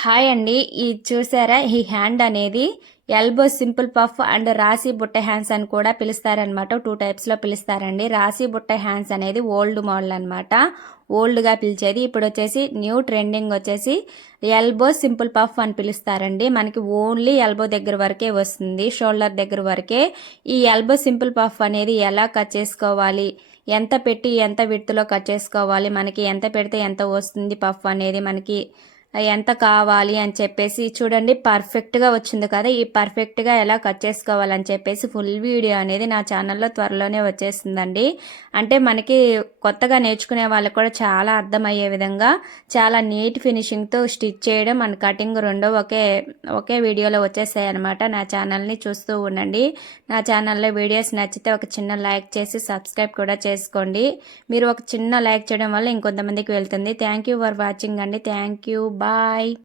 Hi అండి. ఇది చూసారా? ఈ హ్యాండ్ అనేది ఎల్బో సింపుల్ పఫ్ అండ్ రాశి బుట్ట హ్యాండ్స్ అని కూడా పిలుస్తారనమాట. 2 టైప్స్లో పిలుస్తారండి. రాశి బుట్ట హ్యాండ్స్ అనేది ఓల్డ్ మోడల్ అనమాట. ఓల్డ్గా పిలిచేది. ఇప్పుడు వచ్చేసి న్యూ ట్రెండింగ్ వచ్చేసి ఎల్బో సింపుల్ పఫ్ అని పిలుస్తారండి. మనకి ఓన్లీ ఎల్బో దగ్గర వరకే వస్తుంది, షోల్డర్ దగ్గర వరకే. ఈ ఎల్బో సింపుల్ పఫ్ అనేది ఎలా కట్ చేసుకోవాలి, ఎంత పెట్టి ఎంత విడ్త్లో కట్ చేసుకోవాలి, మనకి ఎంత పెడితే ఎంత వస్తుంది పఫ్ అనేది, మనకి ఎంత కావాలి అని చెప్పేసి చూడండి. పర్ఫెక్ట్గా వచ్చింది కదా. ఈ పర్ఫెక్ట్గా ఎలా కట్ చేసుకోవాలని చెప్పేసి ఫుల్ వీడియో అనేది నా ఛానల్లో త్వరలోనే వచ్చేస్తుందండి. అంటే మనకి కొత్తగా నేర్చుకునే వాళ్ళకి కూడా చాలా అర్థమయ్యే విధంగా చాలా నీట్ ఫినిషింగ్తో స్టిచ్ చేయడం అండ్ కటింగ్ రెండో ఒకే వీడియోలో వచ్చేసాయి అనమాట. నా ఛానల్ని చూస్తూ ఉండండి. నా ఛానల్లో వీడియోస్ నచ్చితే ఒక చిన్న లైక్ చేసి సబ్స్క్రైబ్ కూడా చేసుకోండి. మీరు ఒక చిన్న లైక్ చేయడం వల్ల ఇంకొంతమందికి వెళ్తుంది. థ్యాంక్ యూ ఫర్ వాచింగ్ అండి. Thank you. బాయ్.